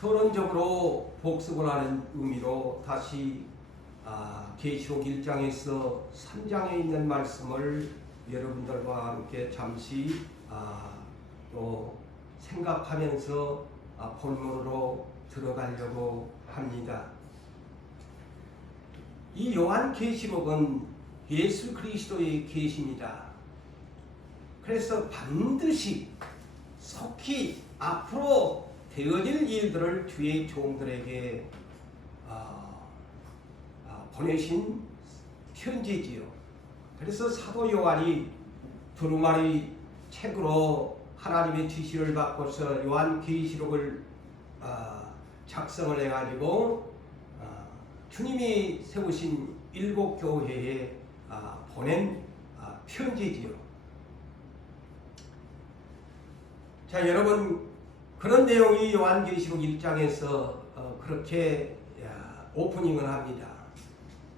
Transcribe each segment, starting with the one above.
서론적으로 복습을 하는 의미로 다시 계시록 1장에서 3장에 있는 말씀을 여러분들과 함께 잠시 또 생각하면서 본문으로 들어가려고 합니다. 이 요한계시록은 예수 그리스도의 계시입니다. 그래서 반드시 속히 앞으로 되어질 일들을 주의 종들에게 보내신 편지지요. 그래서 사도 요한이 두루마리 책으로 하나님의 지시를 받고서 요한계시록을 작성을 해가지고 주님이 세우신 7교회에 보낸 편지지요. 자, 여러분, 그런 내용이 요한계시록 1장에서 그렇게 오프닝을 합니다.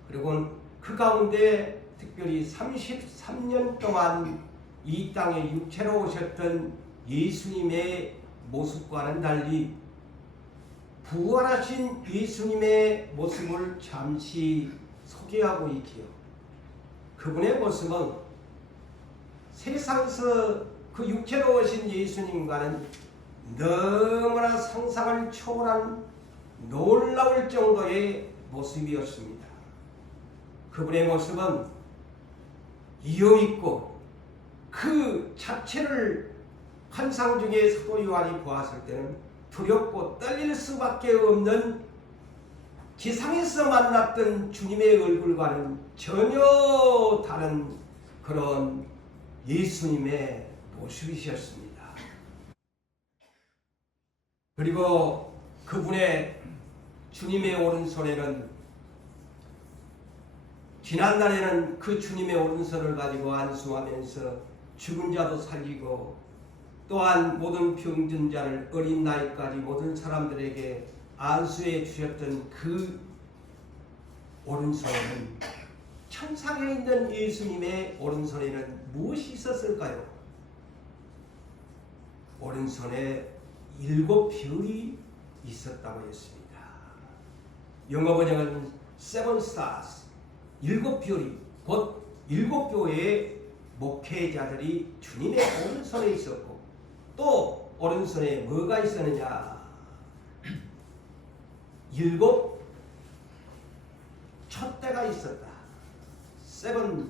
그리고 그 가운데 특별히 33년 동안 이 땅에 육체로 오셨던 예수님의 모습과는 달리 부활하신 예수님의 모습을 잠시 소개하고 있지요. 그분의 모습은 세상에서 그 육체로 오신 예수님과는 너무나 상상을 초월한 놀라울 정도의 모습이었습니다. 그분의 모습은 이어있고 그 자체를 환상 중에 사도 요한이 보았을 때는 두렵고 떨릴 수밖에 없는 지상에서 만났던 주님의 얼굴과는 전혀 다른 그런 예수님의 모습이셨습니다. 그리고 그분의 주님의 오른손에는 지난날에는 그 주님의 오른손을 가지고 안수하면서 죽은 자도 살리고 또한 모든 병든 자를 어린 나이까지 모든 사람들에게 안수해 주셨던 그 오른손에는 천상에 있는 예수님의 오른손에는 무엇이 있었을까요? 오른손에 7별이 있었다고 했습니다. 영어 번역은 7 stars, 7별이 곧 7교회의 목회자들이 주님의 오른손에 있었고 또 오른손에 뭐가 있었느냐? 7 촛대가 있었다. 7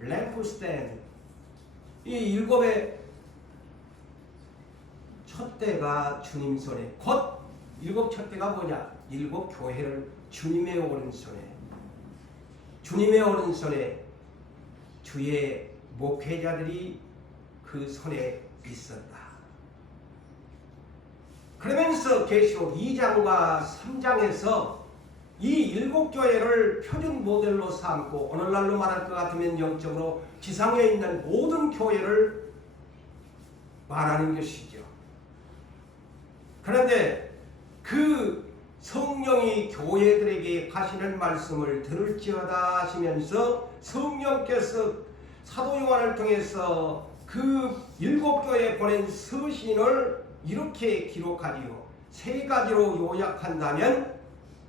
lampstand. 이 7의 촛대가 주님 손에, 곧 7 촛대가 뭐냐? 7 교회를 주님의 오른손에 주의 목회자들이 그 손에 있었다. 그러면서 계시록 2장과 3장에서 이 7교회를 표준 모델로 삼고 오늘날로 말할 것 같으면 영적으로 지상에 있는 모든 교회를 말하는 것이죠. 그런데 그 성령이 교회들에게 하시는 말씀을 들을지어다 하시면서 성령께서 사도 요한을 통해서 그 7교회에 보낸 서신을 이렇게 기록하지요. 3가지로 요약한다면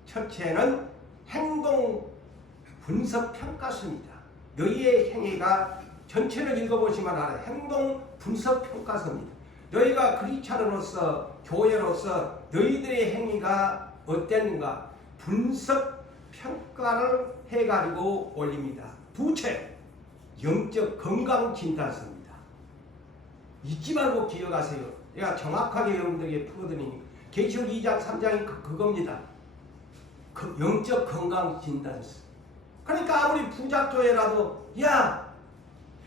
첫째는 행동 분석 평가서입니다. 너희의 행위가 전체를 읽어보시면 알아요. 행동 분석 평가서입니다. 너희가 크리스찬으로서 교회로서 너희들의 행위가 어땠는가 분석 평가를 해가지고 올립니다. 둘째, 영적 건강 진단서입니다. 잊지 말고 기억하세요. 내가 정확하게 여러분들에게 풀어드리니 계시록 2장 3장이 그겁니다. 영적 건강 진단서. 그러니까 아무리 부작교회라도 야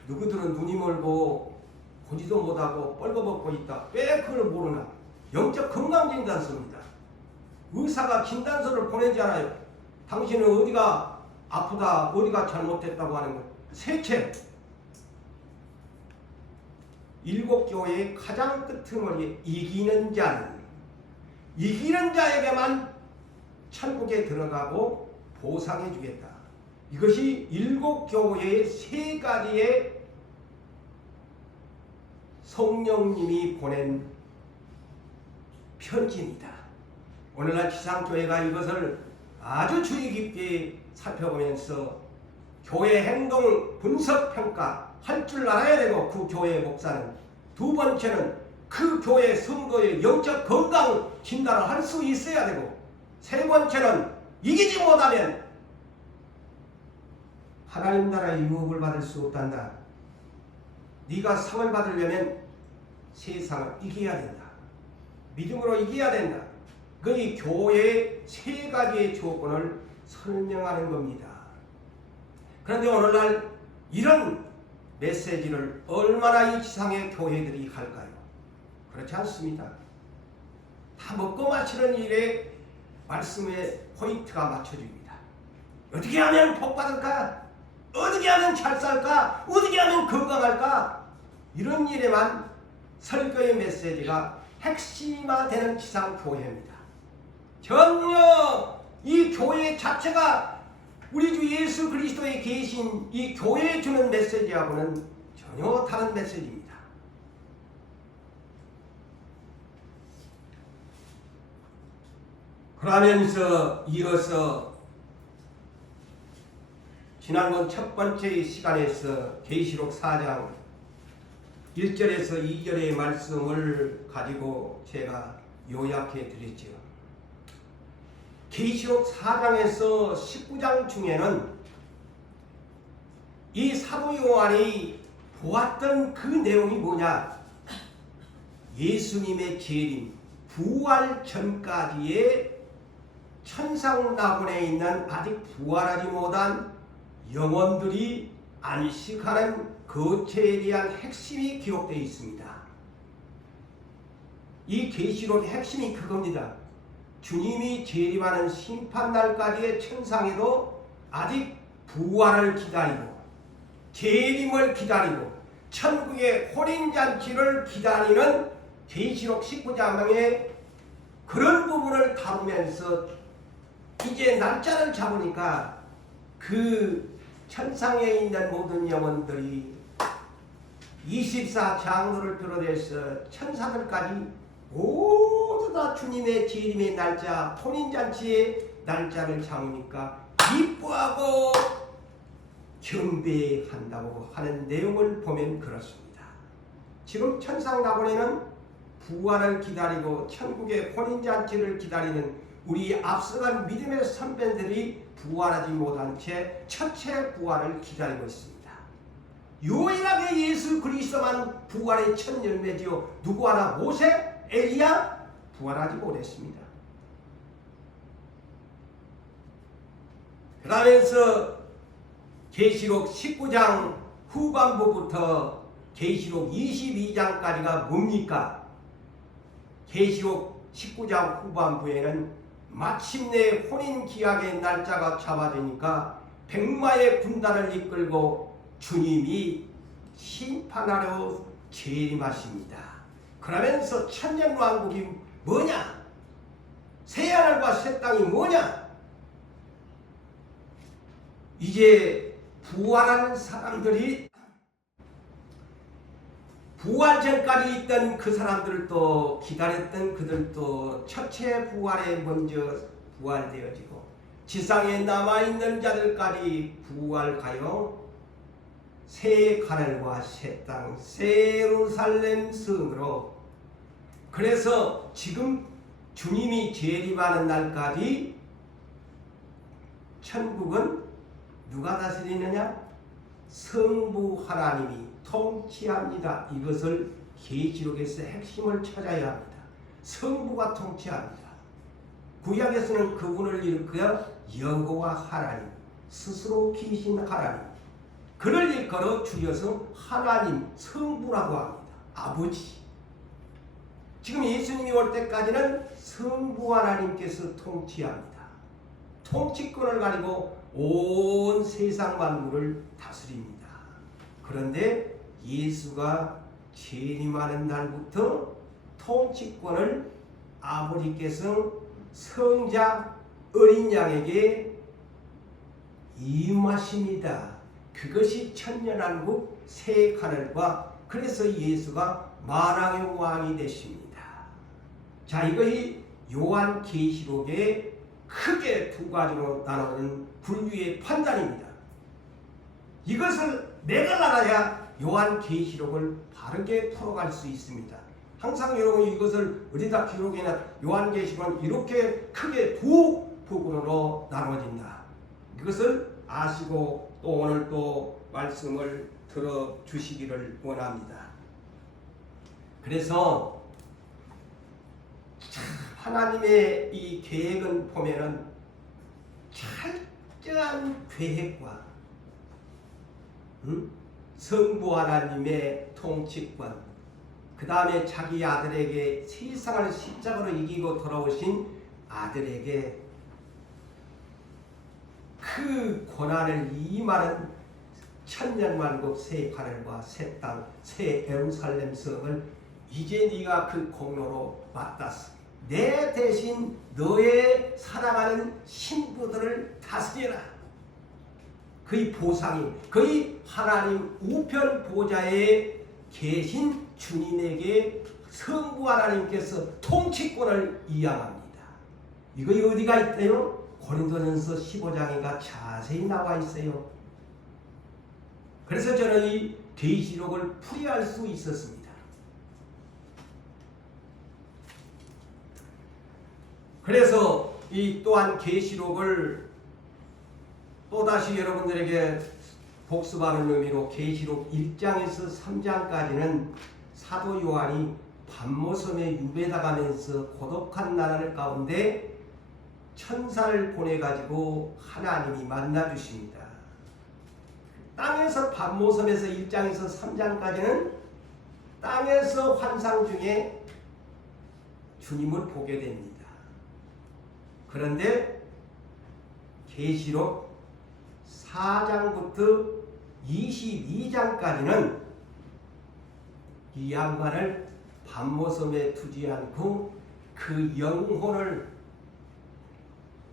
누구들은 눈이 멀고 보지도 못하고 뻘거벗고 있다. 왜 그걸 모르나? 영적 건강 진단서입니다. 의사가 진단서를 보내지 않아요. 당신은 어디가 아프다, 어디가 잘못됐다고 하는 것. 셋째, 7교회의 가장 끄트머리에 이기는 자에게만 천국에 들어가고 보상해 주겠다. 이것이 7교회의 3가지의 성령님이 보낸 편지입니다. 오늘날 지상교회가 이것을 아주 주의 깊게 살펴보면서 교회 행동 분석 평가 할 줄 알아야 되고, 그 교회의 목사는 두 번째는 그 교회 성도의 영적 건강 진단을 할 수 있어야 되고, 세 번째는 이기지 못하면 하나님 나라의 유업을 받을 수 없단다. 네가 상을 받으려면 세상을 이겨야 된다. 믿음으로 이겨야 된다. 그이 교회의 세 가지의 조건을 설명하는 겁니다. 그런데 오늘날 이런 메시지를 얼마나 이 지상의 교회들이 할까요? 그렇지 않습니다. 다 먹고 마시는 일에 말씀에 포인트가 맞춰집니다. 어떻게 하면 복 받을까? 어떻게 하면 잘 살까? 어떻게 하면 건강할까? 이런 일에만 설교의 메시지가 핵심화되는 지상교회입니다. 전혀 이 교회 자체가 우리 주 예수 그리스도의 계신 이 교회에 주는 메시지하고는 전혀 다른 메시지입니다. 그러면서 이어서 지난번 첫 번째 시간에서 계시록 4장 1절에서 2절의 말씀을 가지고 제가 요약해 드렸죠. 계시록 4장에서 19장 중에는 이 사도 요한이 보았던 그 내용이 뭐냐? 예수님의 재림, 부활 전까지의 천상낙원에 있는 아직 부활하지 못한 영혼들이 안식하는 거처에 대한 핵심이 기록되어 있습니다. 이 계시록의 핵심이 그겁니다. 주님이 재림하는 심판날까지의 천상에도 아직 부활을 기다리고 재림을 기다리고 천국의 혼인잔치를 기다리는 계시록 19장의 그런 부분을 다루면서 이제 날짜를 잡으니까 그 천상에 있는 모든 영혼들이 24장로를 비롯해서 천사들까지 모두 다 주님의 재림의 날짜, 혼인잔치의 날짜를 잡으니까 기뻐하고 경배한다고 하는 내용을 보면 그렇습니다. 지금 천상낙원에는 부활을 기다리고 천국의 혼인잔치를 기다리는 우리 앞서간 믿음의 선배들이 부활하지 못한 채 첫째 부활을 기다리고 있습니다. 유일하게 예수 그리스도만 부활의 첫 열매지요. 누구 하나 모세, 엘리야 부활하지 못했습니다. 그러면서 계시록 19장 후반부부터 계시록 22장까지가 뭡니까? 계시록 19장 후반부에는 마침내 혼인기약의 날짜가 잡아지니까 백마의 군단을 이끌고 주님이 심판하러 재림하십니다. 그러면서 천년왕국이 뭐냐? 새하늘과 새 땅이 뭐냐? 이제 부활하는 사람들이 부활 전까지 있던 그 사람들도 기다렸던 그들도 첫째 부활에 먼저 부활되어지고 지상에 남아있는 자들까지 부활하여 새 하늘과 새 땅, 새 예루살렘 성으로, 그래서 지금 주님이 재림하는 날까지 천국은 누가 다스리느냐? 성부 하나님이 통치합니다. 이것을 계시록에서 핵심을 찾아야 합니다. 성부가 통치합니다. 구약에서는 그분을 일컬어 여호와 하나님, 스스로 계신 하나님, 그를 일컬어 줄여서 하나님, 성부라고 합니다. 아버지. 지금 예수님이 올 때까지는 성부 하나님께서 통치합니다. 통치권을 가지고 온 세상 만물을 다스립니다. 그런데 예수가 재림하는 날부터 통치권을 아버지께서 성자 어린 양에게 임하십니다. 그것이 천년왕국 새 하늘과, 그래서 예수가 만왕의 왕이 되십니다. 자, 이것이 요한계시록에 크게 두 가지로 나누는 분류의 판단입니다. 이것을 내가 알아야 요한계시록을 바르게 풀어갈 수 있습니다. 항상 여러분이 이것을 어디다 기록해나 요한계시록은 이렇게 크게 두 부분으로 나눠진다. 이것을 아시고 또 오늘 또 말씀을 들어주시기를 원합니다. 그래서 하나님의 이 계획은 보면은 철저한 계획과 성부 하나님의 통치권, 그 다음에 자기 아들에게 세상을 십자가로 이기고 돌아오신 아들에게 그 고난을 임하는 천년만국 새 하늘과 새 땅, 새 예루살렘 성을 이제 네가 그 공로로 맡았어. 내 대신 너의 살아가는 신부들을 다스려라. 그의 보상이 그의 하나님 우편 보좌에 계신 주님에게 성부 하나님께서 통치권을 이양합니다. 이거 어디가 있대요? 고린도전서 15장인가 자세히 나와 있어요. 그래서 저는 이 계시록을 풀이할 수 있었습니다. 그래서 이 또한 계시록을 또다시 여러분들에게 복습하는 의미로 계시록 1장에서 3장까지는 사도 요한이 밤모섬에 유배당하면서 고독한 나날 가운데 천사를 보내가지고 하나님이 만나주십니다. 땅에서 밤모섬에서 1장에서 3장까지는 땅에서 환상 중에 주님을 보게 됩니다. 그런데 계시록 4장부터 22장까지는 이 양반을 밤모섬에 두지 않고 그 영혼을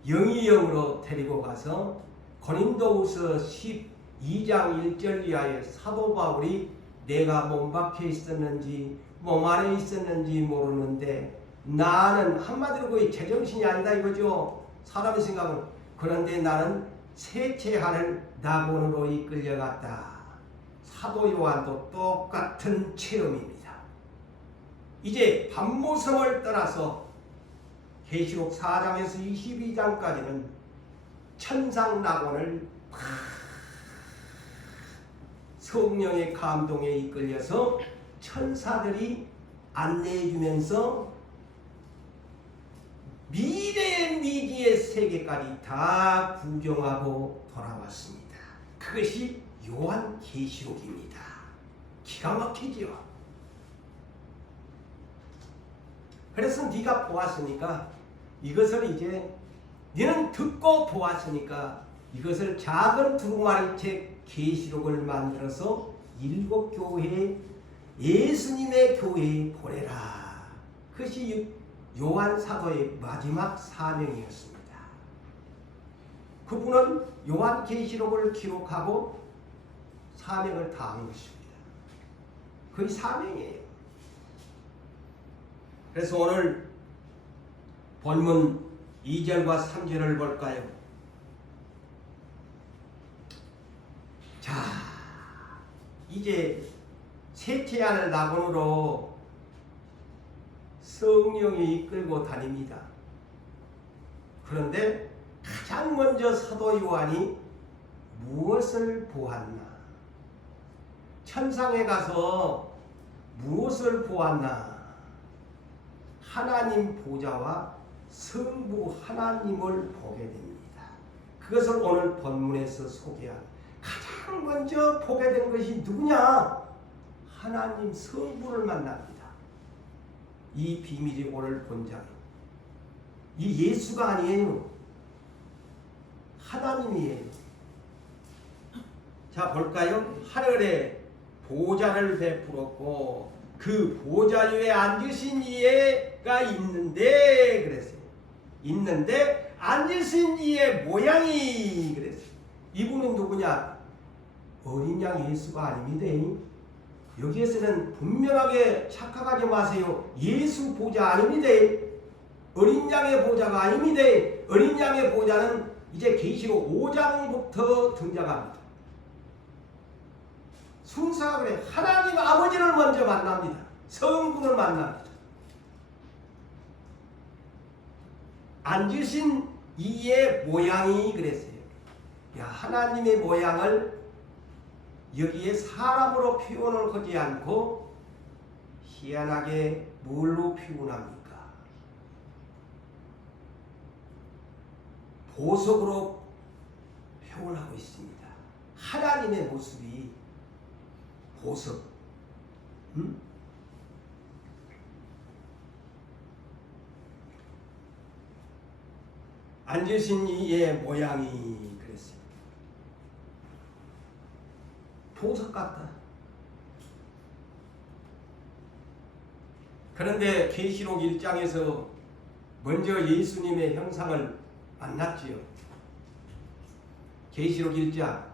영이영으로 데리고 가서 고린도후서 12장 1절 이하에 사도 바울이 내가 몸 밖에 있었는지 몸 안에 있었는지 모르는데 나는 한마디로 거의 제정신이 아니다 이거죠. 사람의 생각은. 그런데 나는 쇠퇴하는 낙원으로 이끌려갔다. 사도 요한도 똑같은 체험입니다. 이제 밤모섬을 떠나서 계시록 4장에서 22장까지는 천상 낙원을 성령의 감동에 이끌려서 천사들이 안내해 주면서 미래의 미지의 세계까지 다 구경하고 돌아왔습니다. 그것이 요한계시록입니다. 기가 막히지요. 그래서 네가 보았으니까 이것을 이제 너는 듣고 보았으니까 이것을 작은 두루마리책 계시록을 만들어서 7교회에 예수님의 교회에 보내라. 그것이 요한 사도의 마지막 사명이었습니다. 그분은 요한 계시록을 기록하고 사명을 다한 것입니다. 그의 사명이에요. 그래서 오늘 본문 2절과 3절을 볼까요? 자, 이제 쇠퇴하는 낙원으로 성령이 이끌고 다닙니다. 그런데 가장 먼저 사도 요한이 무엇을 보았나? 천상에 가서 무엇을 보았나? 하나님 보좌와 성부 하나님을 보게 됩니다. 그것을 오늘 본문에서 소개한 가장 먼저 보게 된 것이 누구냐? 하나님 성부를 만납니다. 이 비밀이 오늘 본장. 이 예수가 아니에요. 하나님이에요. 자, 볼까요? 하늘에 보좌를 베풀었고 그 보좌 위에 앉으신 이가 있는데 그랬어요. 있는데 앉으신 이의 모양이 그랬어요. 이분은 누구냐? 어린 양 예수가 아닙니다. 여기에서는 분명하게 착각하지 마세요. 예수 보좌 아닙니다. 어린 양의 보좌가 아닙니다. 어린 양의 보좌는 이제 계시록 5장부터 등장합니다. 순서가 그래. 하나님 아버지를 먼저 만납니다. 성부를 만납니다. 앉으신 이의 모양이 그랬어요. 야, 하나님의 모양을 여기에 사람으로 표현을 하지 않고 희한하게 뭘로 표현합니까? 보석으로 표현하고 있습니다. 하나님의 모습이 보석. 앉으신 이의 모양이 그랬습니다. 보석 같다. 그런데 계시록 1장에서 먼저 예수님의 형상을 만났지요. 계시록 1장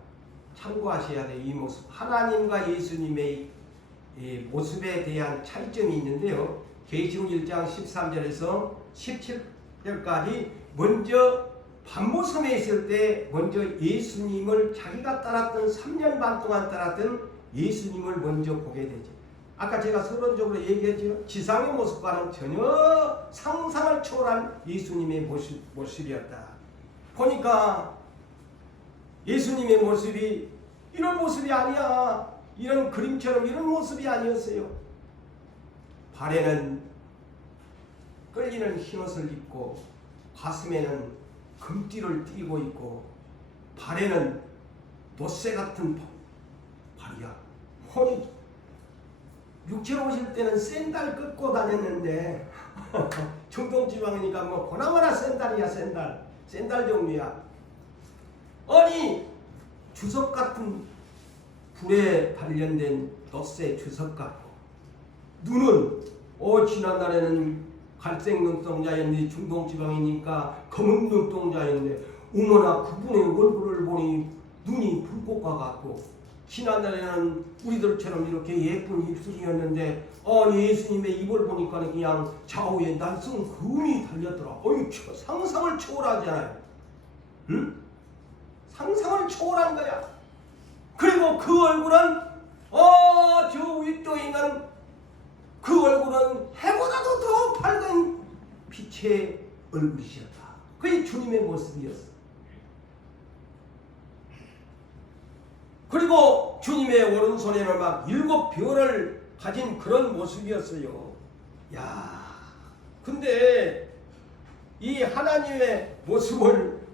참고하셔야 돼요. 이 모습. 하나님과 예수님의 이 모습에 대한 차이점이 있는데요. 계시록 1장 13절에서 17절까지 먼저 반모섬에 있을 때 먼저 예수님을 자기가 따랐던 3년 반 동안 따랐던 예수님을 먼저 보게 되죠. 아까 제가 서론적으로 얘기했죠. 지상의 모습과는 전혀 상상을 초월한 예수님의 모습이었다. 보니까 예수님의 모습이 이런 모습이 아니야. 이런 그림처럼 이런 모습이 아니었어요. 발에는 끌리는 흰옷을 입고 가슴에는 금띠를 띠고 있고 발에는 놋새 같은 발이야. 혼이 육체로 오실 때는 샌들 끊고 다녔는데 중동지방이니까 뭐 보나마나 샌들이야. 샌들 종류야. 아니 주석 같은 불에 단련된 덫의 주석 같고 눈은 지난날에는 갈색 눈동자였는데 중동지방이니까 검은 눈동자였는데 어머나 그분의 얼굴을 보니 눈이 불꽃과 같고 지난날에는 우리들처럼 이렇게 예쁜 입술이었는데 예수님의 입을 보니까 그냥 좌우에 날쌘 금이 달렸더라. 상상을 초월하잖아요. 응? 상상을 초월한 거야. 그리고 그 얼굴은 저 윗도에 있는 그 얼굴은 해보다도 더 밝은 빛의 얼굴이셨다. 그게 주님의 모습이었어. 그리고 주님의 오른손에는 막 7별을 가진 그런 모습이었어요. 야, 근데 이 하나님의 모습을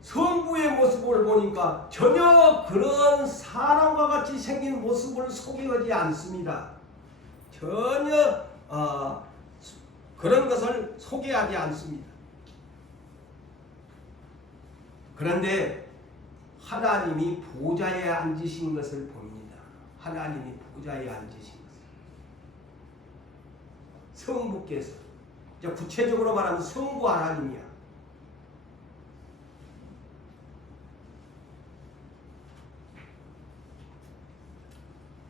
성부의 모습을 보니까 전혀 그런 사람과 같이 생긴 모습을 소개하지 않습니다. 전혀 그런 것을 소개하지 않습니다. 그런데 하나님이 보좌에 앉으신 것을 봅니다. 하나님이 보좌에 앉으신 것을. 성부께서, 구체적으로 말하면 성부 하나님이야.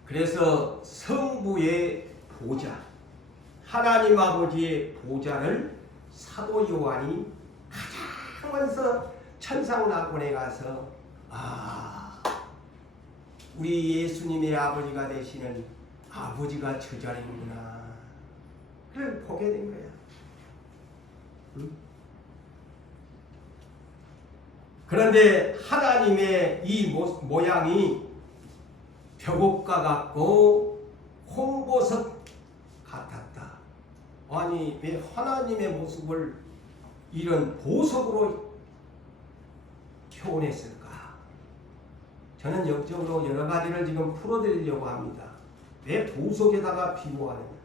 그래서 성부의 보좌, 하나님 아버지의 보좌를 사도 요한이 가장 먼저 천상낙원에 가서 우리 예수님의 아버지가 되시는 아버지가 저 자리구나. 그걸 보게 된 거야. 응? 그런데 하나님의 이 모양이 벽옥과 같고 홍보석 같았다. 아니 왜 하나님의 모습을 이런 보석으로 표현했을까? 저는 역적으로 여러 가지를 지금 풀어드리려고 합니다. 왜 보석에다가 비유하느냐?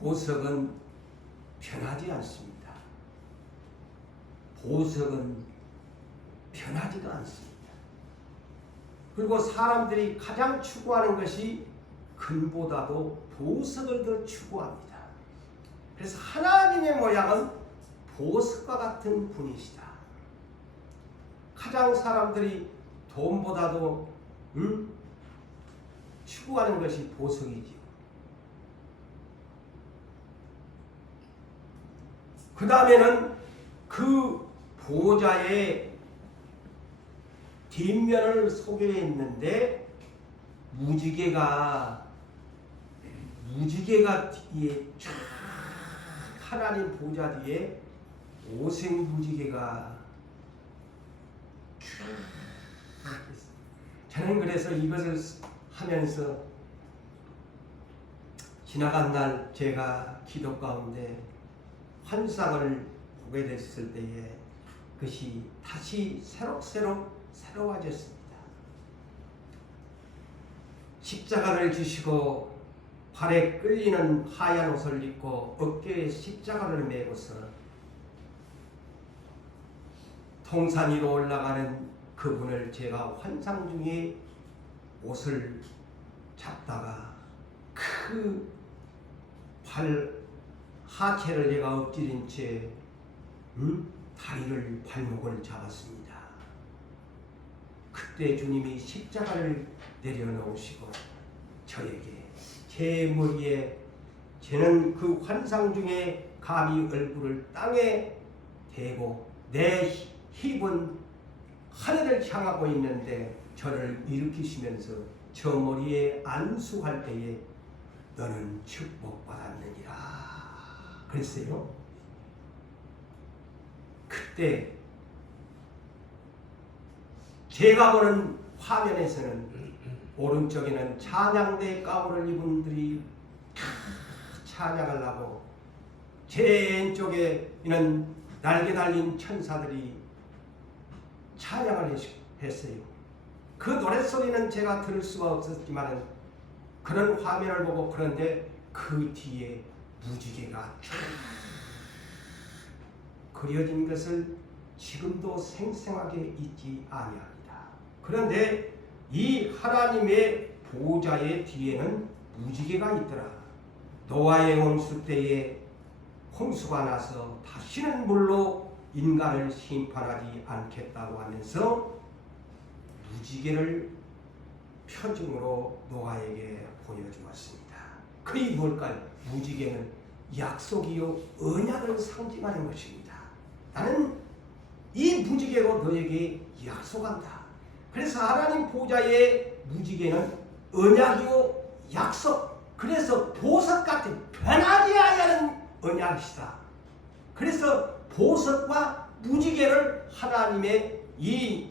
보석은 변하지 않습니다. 보석은 변하지가 않습니다. 그리고 사람들이 가장 추구하는 것이 금보다도 보석을 더 추구합니다. 그래서 하나님의 모양은 보석과 같은 분이시다. 가장 사람들이 돈보다도 추구하는 것이 보석이지요. 그 다음에는 그 보좌의 뒷면을 소개했는데 무지개가 뒤에 쫙 하나님 보좌 뒤에 오색 무지개가 쫙 있어요. 저는 그래서 이것을 하면서 지나간 날 제가 기도 가운데 환상을 보게 됐을 때에 그것이 다시 새로워졌습니다. 십자가를 지시고 발에 끌리는 하얀 옷을 입고 어깨에 십자가를 메고서 통산 위로 올라가는 그분을 제가 환상 중에 옷을 잡다가 그 하체를 제가 엎드린 채 다리를 발목을 잡았습니다. 그때 주님이 십자가를 내려놓으시고 저에게 제 머리에 저는 그 환상 중에 감히 얼굴을 땅에 대고 내 힙은 하늘을 향하고 있는데 저를 일으키시면서 저 머리에 안수할 때에 너는 축복받았느니라 그랬어요. 그때 제가 보는 화면에서는 오른쪽에는 찬양대 가운을 입은 분들이 찬양을 하고 제 왼쪽에는 날개 달린 천사들이 찬양을 했어요. 그 노랫소리는 제가 들을 수가 없었지만 그런 화면을 보고 그런데 그 뒤에 무지개가 쫙 그려진 것을 지금도 생생하게 잊지 아니합니다. 그런데 이 하나님의 보좌의 뒤에는 무지개가 있더라. 노아의 홍수 때에 홍수가 나서 다시는 물로 인간을 심판하지 않겠다고 하면서 무지개를 표징으로 노아에게 보여주었습니다. 그게 뭘까요? 무지개는 약속이요 언약을 상징하는 것입니다. 나는 이 무지개로 너에게 약속한다. 그래서 하나님 보좌의 무지개는 언약이요 약속. 그래서 보석 같은 변하지 아니하는 언약이시다. 그래서 보석과 무지개를 하나님의 이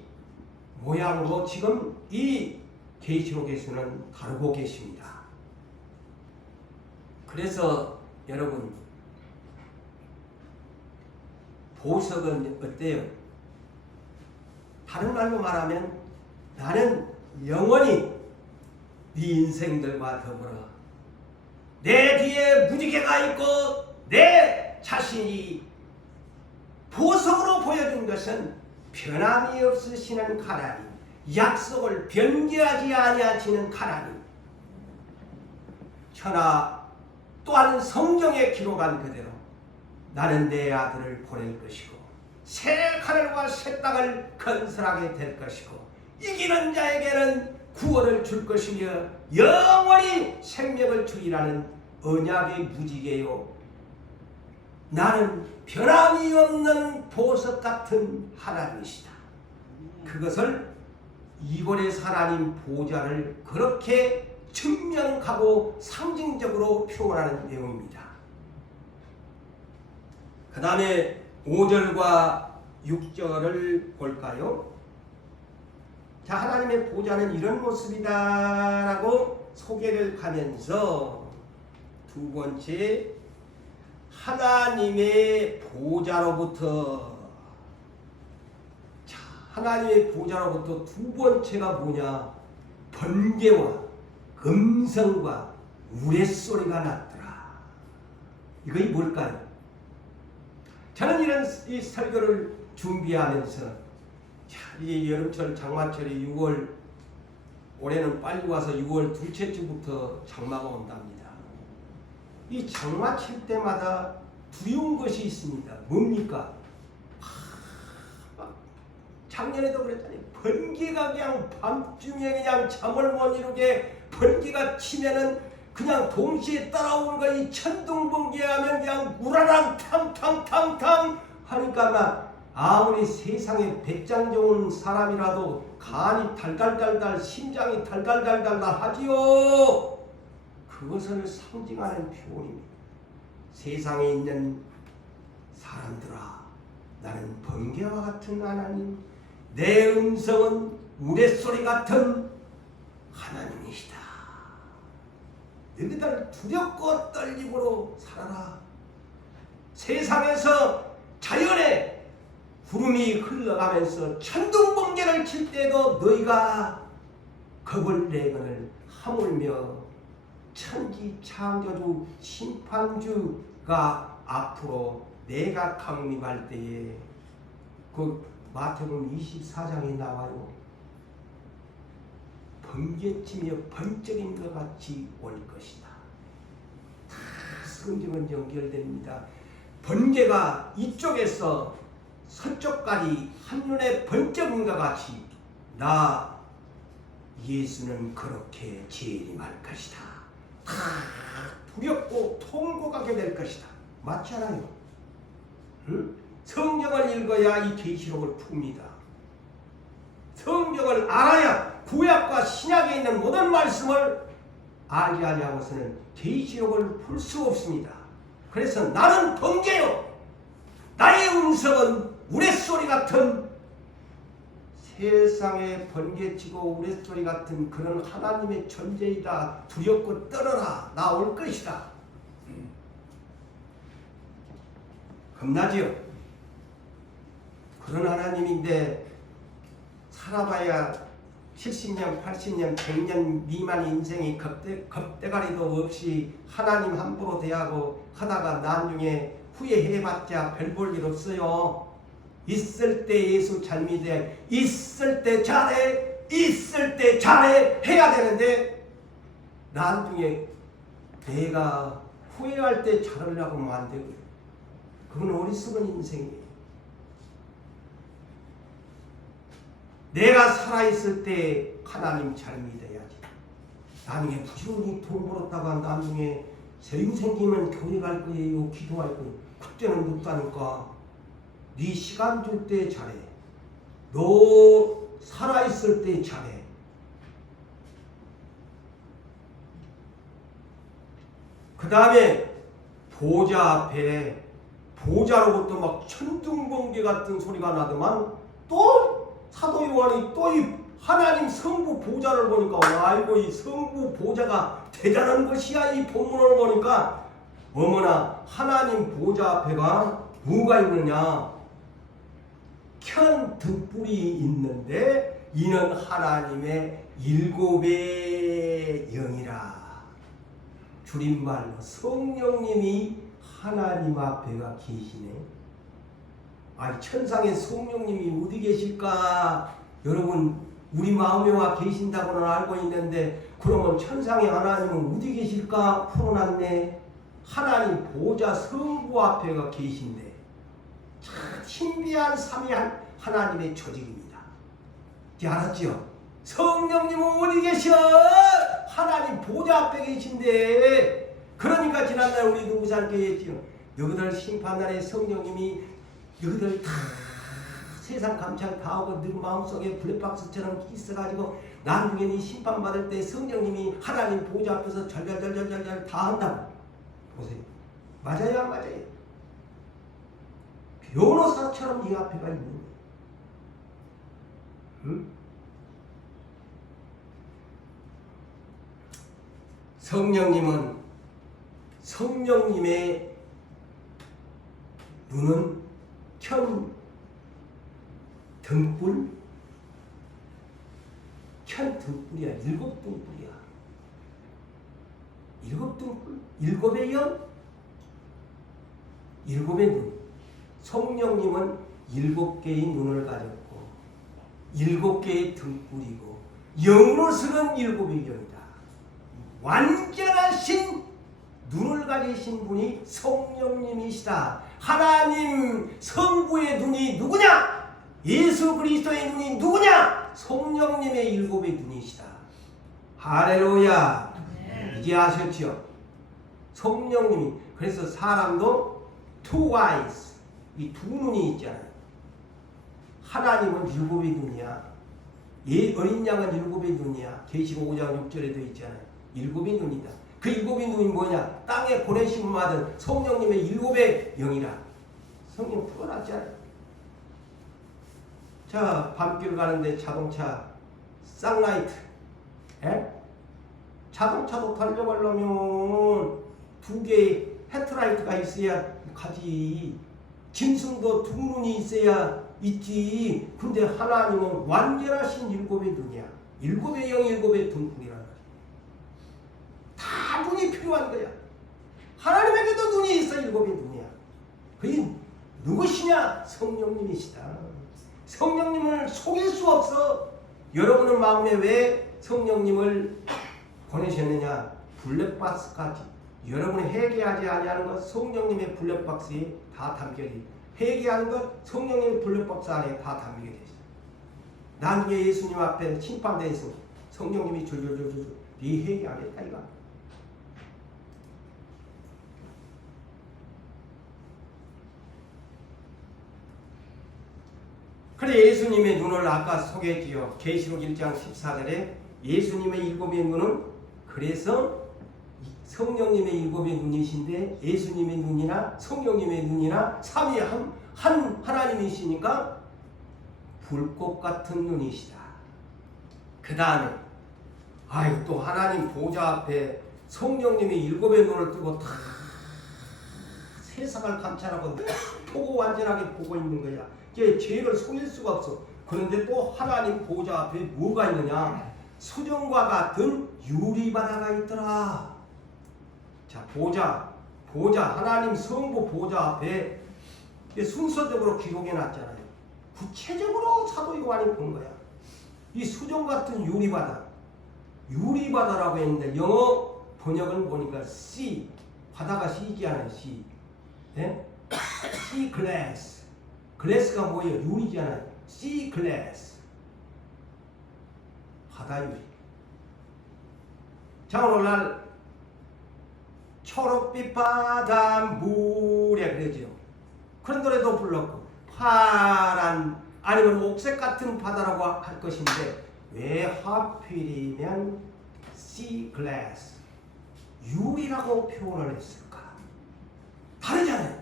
모양으로 지금 이 계시록에서는 다루고 계십니다. 그래서 여러분 보석은 어때요? 다른 말로 말하면 나는 영원히 네 인생들과 더불어 내 뒤에 무지개가 있고 내 자신이 보석으로 보여준 것은 변함이 없으시는 하나님, 약속을 변개하지 아니하시는 하나님. 천하 또한 성경에 기록한 그대로 나는 내 아들을 보낼 것이고 새 하늘과 새 땅을 건설하게 될 것이고 이기는 자에게는 구원을 줄 것이며 영원히 생명을 주리라는 언약의 무지개요. 나는 변함이 없는 보석 같은 하나님이시다. 그것을 이번의 하나님 보좌를 그렇게 증명하고 상징적으로 표현하는 내용입니다. 그 다음에 5절과 6절을 볼까요? 자, 하나님의 보좌는 이런 모습이다 라고 소개를 하면서 두 번째 하나님의 보좌로부터 하나님의 보좌로부터 두 번째가 뭐냐? 번개와 음성과 우레소리가 났더라. 이것이 뭘까요? 저는 이런 이 설교를 준비하면서 이 여름철 장마철이 6월 올해는 빨리 와서 6월 둘째 주부터 장마가 온답니다. 이 장마칠 때마다 두려운 것이 있습니다. 뭡니까? 작년에도 그랬잖아요. 번개가 그냥 밤중에 그냥 잠을 못 이루게 번개가 치면은 그냥 동시에 따라오는 거 이 천둥번개 하면 그냥 우라랑 탕탕탕탕 하니까 막 아무리 세상에 백장 좋은 사람이라도 간이 달달달달 심장이 달달달달 하지요. 그것을 상징하는 표현입니다. 세상에 있는 사람들아, 나는 번개와 같은 하나님, 내 음성은 우레소리 같은 하나님이시다. 너희들 두렵고 떨림으로 살아라. 세상에서 자연의 구름이 흘러가면서 천둥번개를 칠 때도 너희가 겁을 내거늘 하물며 천지창조주 심판주가 앞으로 내가 강림할 때에 그 마태복음 24장에 나와요. 번개치며 번쩍인 것 같이 올 것이다. 다 성경은 연결됩니다. 번개가 이쪽에서 서쪽까지 한눈에 번쩍인 것 같이 나 예수는 그렇게 재림할 것이다. 다 두렵고 통곡하게 될 것이다. 맞지 않아요? 응? 성경을 읽어야 이 계시록을 풉니다. 성경을 알아야 구약과 신약에 있는 모든 말씀을 알지 아니하고서는 계시록을 풀 수 없습니다. 그래서 나는 번개요, 나의 음성은 우레소리 같은, 세상에 번개치고 우레소리 같은 그런 하나님의 존재이다. 두렵고 떨어라. 나 올 것이다. 겁나지요? 그런 하나님인데 살아봐야 70년, 80년, 100년 미만 인생이 겁대가리도 없이 하나님 함부로 대하고 하다가 나중에 후회해봤자 별 볼 일 없어요. 있을 때 예수 잘 믿어야, 있을 때 잘해, 있을 때 잘해 해야 되는데 나중에 내가 후회할 때 잘하려고 하면 안 되거든. 그건 어리석은 인생이에요. 내가 살아있을 때 하나님 잘 믿어야지. 나중에 부지런히 돈 벌었다가 나중에 세임 생기면 교회 갈 거예요, 기도할 거예요. 그때는 못하니까 네 시간 줄 때 잘해. 너 살아있을 때 잘해. 그 다음에 보좌 앞에 보좌로부터 막 천둥번개 같은 소리가 나더만 또 사도 요한이 또 이 하나님 성부 보좌를 보니까 아이고 이 성부 보좌가 대단한 것이야. 이 본문을 보니까 어머나 하나님 보좌 앞에가 뭐가 있느냐, 큰 등불이 있는데 이는 하나님의 일곱의 영이라. 줄임말로 성령님이 하나님 앞에가 계시네. 아니 천상의 성령님이 어디 계실까? 여러분 우리 마음에 와 계신다고는 알고 있는데 그러면 천상의 하나님은 어디 계실까? 풀어놨네. 하나님 보좌 성부 앞에가 계신데 참 신비한 삼위한 하나님의 조직입니다. 이제 알았죠? 성령님은 어디 계셔? 하나님 보좌 앞에 계신데. 그러니까 지난날 우리 누구산교회 했지요. 너희들 심판날에 성령님이 너희들 다 세상 감찰 다 하고 너 마음속에 블랙박스처럼 있어가지고 나중에 네 심판받을 때 성령님이 하나님 보좌 앞에서 절절절절절 다 한다고. 보세요. 맞아요 안 맞아요? 변호사처럼 네 앞에가 있는 거예요. 응? 성령님의 눈은 켠 등불이야. 일곱 등불이야. 일곱 등불, 일곱의 영, 일곱의 눈. 성령님은 일곱 개의 눈을 가졌고 일곱 개의 등불이고 영으로서는 일곱의 영이다. 완전하신 눈을 가지신 분이 성령님이시다. 하나님 성부의 눈이 누구냐? 예수 그리스도의 눈이 누구냐? 성령님의 일곱의 눈이시다. 할렐루야. 이제 아셨죠? 성령님이. 그래서 사람도 two eyes, 이 두 눈이 있잖아요. 하나님은 일곱의 눈이야. 어린 양은 일곱의 눈이야. 계시록 5장 6절에도 있잖아요. 일곱의 눈이다. 그 일곱의 눈이 뭐냐? 땅에 보내심을 받은 성령님의 일곱의 영이라. 성령 풀어놨잖아요. 자, 밤길 가는데 자동차 쌍라이트, 자동차도 달려가려면 두 개의 헤드라이트가 있어야 가지. 짐승도 두 눈이 있어야 있지. 근데 하나님은 완전하신 일곱의 눈이야. 일곱의 영, 일곱의 등불이라는 거야. 다 눈이 필요한 거야. 하나님에게도 눈이 있어. 일곱의 눈이야. 그게 누구시냐? 성령님이시다. 성령님을 속일 수 없어. 여러분의 마음에 왜 성령님을 보내셨느냐? 블랙박스까지. 여러분이 회개하지 아니하는 것 성령님의 블랙박스에 다 담겨져. 회개하는 것 성령님의 블랙박스 안에 다 담겨져 있어. 나중에 예수님 앞에 심판대에 있으면 성령님이 줄줄줄줄 네 회개하겠다 이거. 그래 예수님의 눈을 아까 소개했지요. 계시록 1장 14절에 예수님의 일곱의 눈은 그래서 성령님의 일곱의 눈이신데 예수님의 눈이나 성령님의 눈이나 삼위 한 하나님이시니까 불꽃 같은 눈이시다. 그 다음에 아유 또 하나님 보좌 앞에 성령님의 일곱의 눈을 뜨고 다 세상을 감찰하고 보고 완전하게 보고 있는 거야. 이게 죄를 속일 수가 없어. 그런데 또 하나님 보좌 앞에 뭐가 있느냐? 수정과 같은 유리바다가 있더라. 자, 보좌 하나님 성부 보좌 앞에 순서적으로 기록해 놨잖아요. 구체적으로 사도 요한이 본 거야. 이 수정 같은 유리바다라고 했는데 영어 번역을 보니까 sea, 바다가 C잖아요. sea. 네? sea glass. glass가 뭐예요? 유리잖아요. sea glass. 바다 유리. 자, 오늘날 초록빛 바다 물에 그러죠. 그런 노래도 불렀고 파란 아니면 옥색 같은 바다라고 할 것인데 왜 하필이면 sea glass 유리라고 표현을 했을까? 다르잖아요.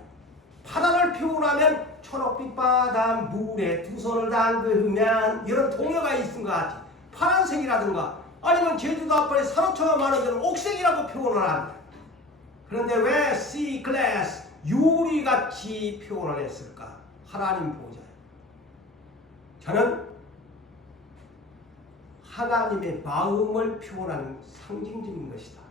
바다를 표현하면 초록빛 바다 물에 두 손을 담그면 이런 동요가 있은 것 같지. 파란색이라든가 아니면 제주도 앞에 산호초가 많은 데는 옥색이라고 표현을 합니다. 그런데 왜 sea glass 유리같이 표현을 했을까? 하나님 보좌. 저는 하나님의 마음을 표현하는 상징적인 것이다.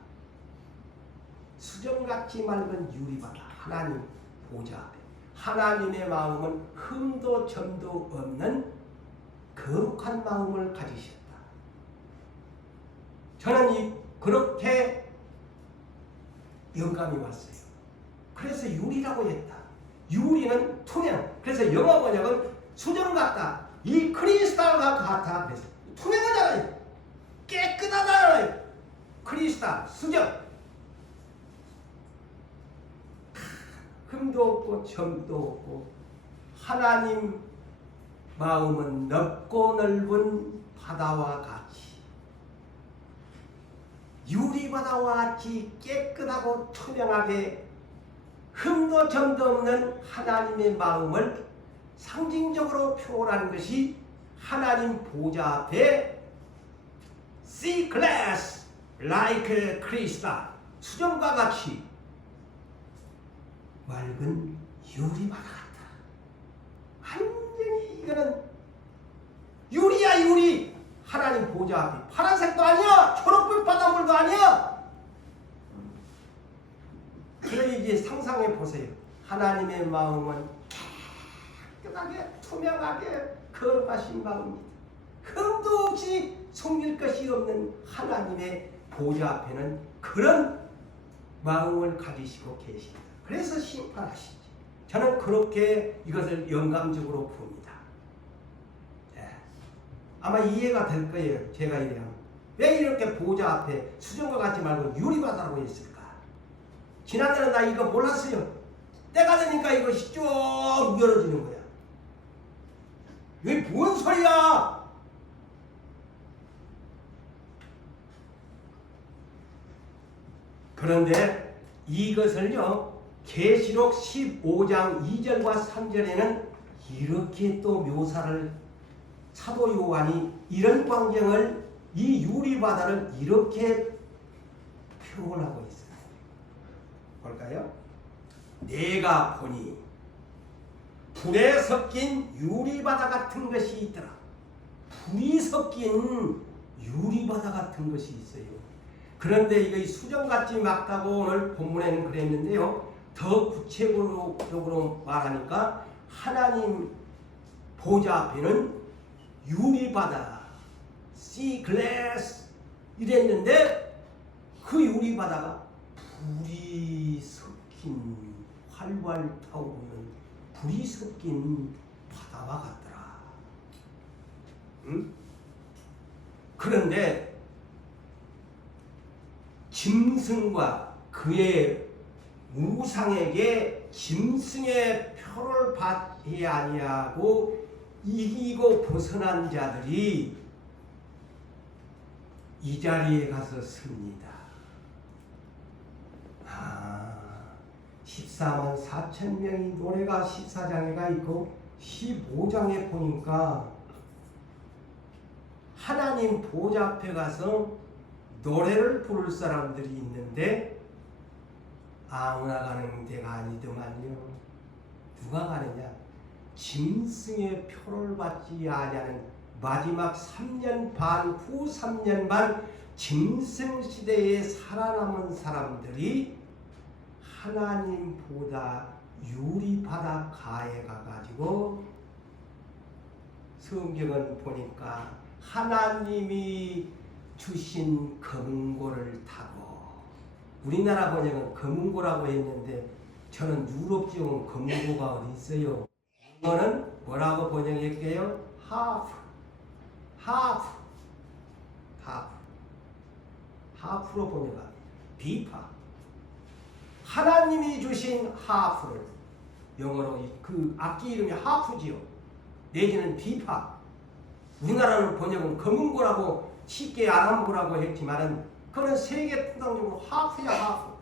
수정같이 맑은 유리바다 하나님 보좌 앞에 하나님의 마음은 흠도 점도 없는 거룩한 마음을 가지셨다. 저는 그렇게 영감이 왔어요. 그래서 유리라고 했다. 유리는 투명. 그래서 영어 번역은 수정 같다. 이 크리스탈과 같아. 그래서 투명하잖아요. 깨끗하잖아요. 크리스탈, 수정. 흠도 없고 점도 없고 하나님 마음은 넓고 넓은 바다와 같이 유리바다와 같이 깨끗하고 투명하게 흠도 점도 없는 하나님의 마음을 상징적으로 표현하는 것이 하나님 보좌 앞에 sea glass like crystal 수정과 같이 맑은 유리바다 같다. 완전히 이거는 유리야 유리. 하나님 보좌 앞에 파란색도 아니야. 초록빛 바닷물도 아니야. 그래 이제 상상해 보세요. 하나님의 마음은 깨끗하게 투명하게 거룩하신 마음입니다. 흠도 없이 숨길 것이 없는 하나님의 보좌 앞에는 그런 마음을 가지시고 계십니다. 그래서 심판하시지. 저는 그렇게 이것을 영감적으로 봅니다. 아마 이해가 될 거예요. 제가 이래요. 왜 이렇게 보좌 앞에 수정과 같지 말고 유리바다라고 했을까? 지난날에 나 이거 몰랐어요. 때가 되니까 이것이 쭉 열어지는 거야. 이게 뭔 소리야? 그런데 이것을요, 계시록 15장 2절과 3절에는 이렇게 또 묘사를, 사도 요한이 이런 광경을, 이 유리바다를 이렇게 표현하고 있어요. 볼까요? 내가 보니 불에 섞인 유리바다 같은 것이 있더라. 불이 섞인 유리바다 같은 것이 있어요. 그런데 이거 수정같이 막다고 오늘 본문에는 그랬는데요. 더 구체적으로 말하니까 하나님 보좌 앞에는 유리바다, sea glass 이랬는데 그 유리바다가 불이 섞인, 활활 타오르는 불이 섞인 바다와 같더라. 응? 그런데 짐승과 그의 우상에게 짐승의 표를 받지 아니하고 이기고 벗어난 자들이 이 자리에 가서 섭니다. 14만 4천 명이 노래가 14장에 가 있고 15장에 보니까 하나님 보좌 앞에 가서 노래를 부를 사람들이 있는데 아무나 가는 데가 아니더만요. 누가 가느냐? 짐승의 표를 받지 아니하는 마지막 3년 반 후 3년 반 짐승 시대에 살아남은 사람들이 하나님보다 유리바다 가에 가가지고, 성경은 보니까 하나님이 주신 검은고를 타고, 우리나라 번역은 검은고라고 했는데 저는 유럽 지역은 검은고가 어디 있어요. 이거는 뭐라고 번역할게요? 하프로 번역합니다. 비파. 하나님이 주신 하프를, 영어로 그 악기 이름이 하프지요. 내지는 비파. 우리나라는 번역은 검은고라고 쉽게 알아보라고 했지만은 그는 세계 통상적으로 하프야 하프.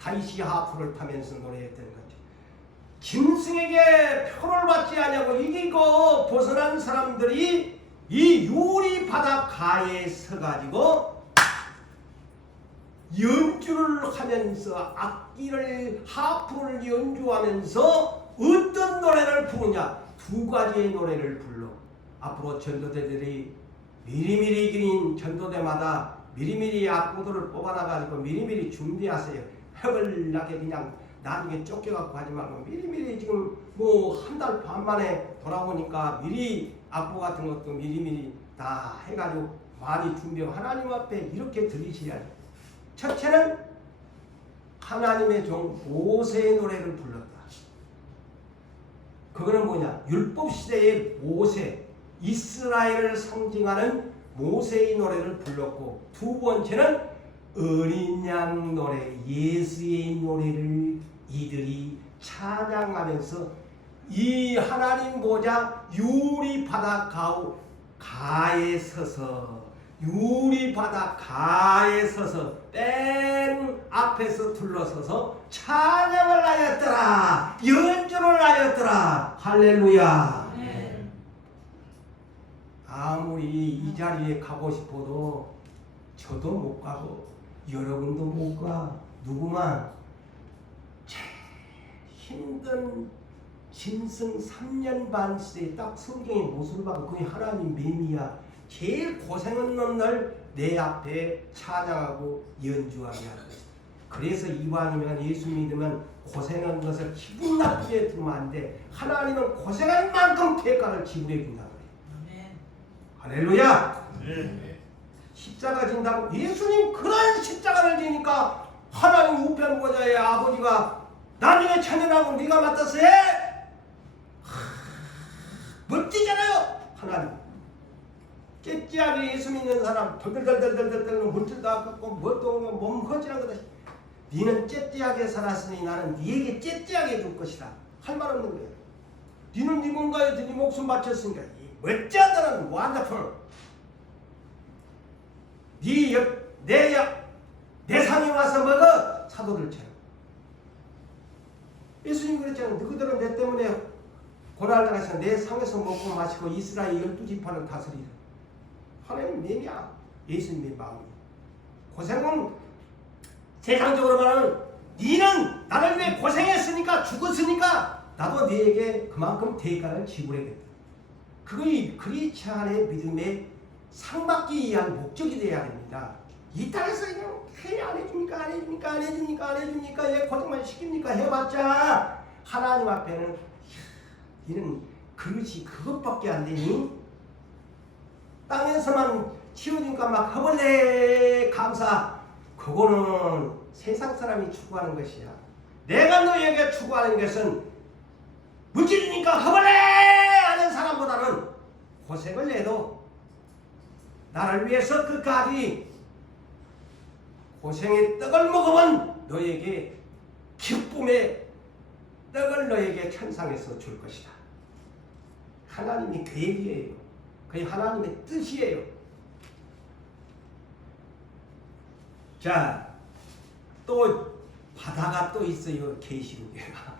다윗이 하프를 타면서 노래했던 거죠. 짐승에게 표를 받지 않냐고 이기고 벗어난 사람들이 이 유리 바다 가에 서가지고 연주를 하면서, 악기를 하프를 연주하면서 어떤 노래를 부르냐? 두 가지의 노래를 불러. 앞으로 전도대들이 미리미리 기린 전도대마다 미리미리 악보들을 뽑아놔가지고 미리미리 준비하세요. 획을 나게 그냥 나중에 쫓겨갖고 하지 말고 미리미리 지금 뭐 한 달 반 만에 돌아오니까 미리 악보 같은 것도 미리미리 다 해가지고 많이 준비하고 하나님 앞에 이렇게 들리셔야지. 첫째는 하나님의 종 모세의 노래를 불렀다. 그거는 뭐냐? 율법시대의 모세, 이스라엘을 상징하는 모세의 노래를 불렀고, 두 번째는 어린 양 노래, 예수의 노래를 이들이 찬양하면서 이 하나님 보좌 유리 바다 가에 서서, 유리 바다 가에 서서 뺑 앞에서 둘러서서 찬양을 하였더라, 연주를 하였더라. 할렐루야. 네. 아무리 이 자리에 가고 싶어도 저도 못 가고 여러분도 못 가. 누구만 제일 힘든 짐승 3년 반 시대에 딱 성경의 모습을 봐도 그게 하나님 맴이야. 제일 고생한 놈들 내 앞에 찬양하고 연주하게 하는 것이다. 그래서 이방이면 예수 믿으면 고생한 것을 기분 나쁘게 들으면 안 돼. 하나님은 고생한 만큼 대가를 지불해 준다고 그래. 할렐루야. 네. 십자가 진다고, 예수님 그런 십자가를 지니까 하나님 우편 보좌의 아버지가 나중에 찬양하고 네가 맡아서 해? 멋지잖아요. 하나님 째째하게 예수 믿는 사람 덜덜덜덜덜덜 물질도 아깝고 뭣도 몸 허전한 거다. 니는 째째하게 살았으니 나는 니에게 째째하게 줄 것이다. 할 말 없는 거야. 니는 니 뭔가에 네 목숨 바쳤으니까 멋져다는 원더풀. 내 상에 와서 먹어 사도들처럼. 예수님 그랬잖아요. 너희들은 내 때문에 고난을 당해서 내 상에서 먹고 마시고 이스라엘 12지파를 다스리라. 하나님 내냐? 예수님의 마음이. 고생은 세상적으로 말하는 니는 나를 위해 고생했으니까 죽었으니까 나도 너에게 그만큼 대가를 지불해야겠다. 그것이 크리스찬의 믿음의 상받기 위한 목적이 되어야 됩니다. 이 땅에서 그냥 안 해줍니까 왜 고생만 시킵니까 해봤자 하나님 앞에는 이는 그릇이 그것밖에 안 되니 땅에서만 치워주니까 막 허벌레 감사. 그거는 세상 사람이 추구하는 것이야. 내가 너에게 추구하는 것은 물질이니까 허벌레 하는 사람보다는 고생을 내도 나를 위해서 끝까지 고생의 떡을 먹으면 너에게 기쁨의 떡을 너에게 천상에서 줄 것이다. 하나님의 계획이에요. 그게 하나님의 뜻이에요. 자, 또 바다가 또 있어요. 계시록에가.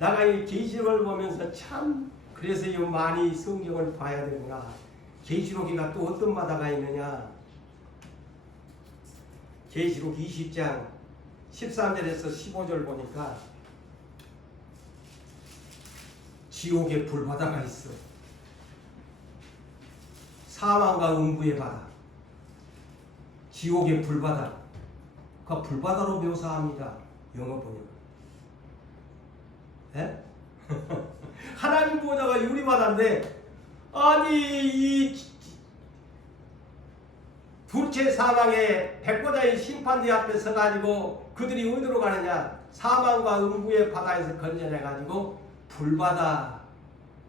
내가 이 계시록을 보면서 참 그래서 이 많이 성경을 봐야 되구나. 계시록에가 또 어떤 바다가 있느냐. 계시록 20장 13절에서 15절 보니까 지옥의 불바다가 있어. 사망과 음부의 바다. 지옥의 불바다. 그 불바다로 묘사합니다. 영어 번역. 예? 하나님 보호자가 유리바다인데 아니 이 둘째 사망의 백보자의 심판대 앞에 서가지고 그들이 어디로 가느냐. 사망과 음부의 바다에서 건져내가지고 불바다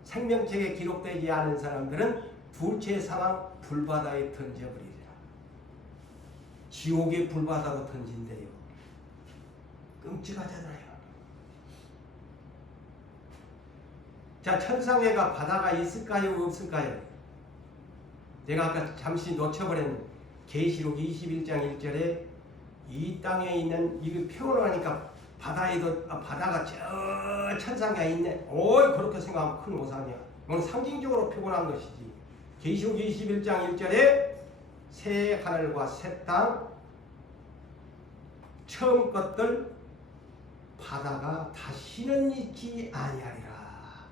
생명책에 기록되지 않은 사람들은 둘째 사망 불바다에 던져버리리라. 지옥의 불바다로 던진대요. 끔찍하잖아요. 자, 천상에가 바다가 있을까요? 없을까요? 내가 아까 잠시 놓쳐버린 계시록 21장 1절에 이 땅에 있는 이거 표현을 하니까 바다에도 바다가 저 천상에 있네. 오이 그렇게 생각하면 큰 오산이야. 이건 상징적으로 표현한 것이지. 계시록 21장 1절에 새 하늘과 새 땅 처음 것들 바다가 다시는 있지 아니하리라.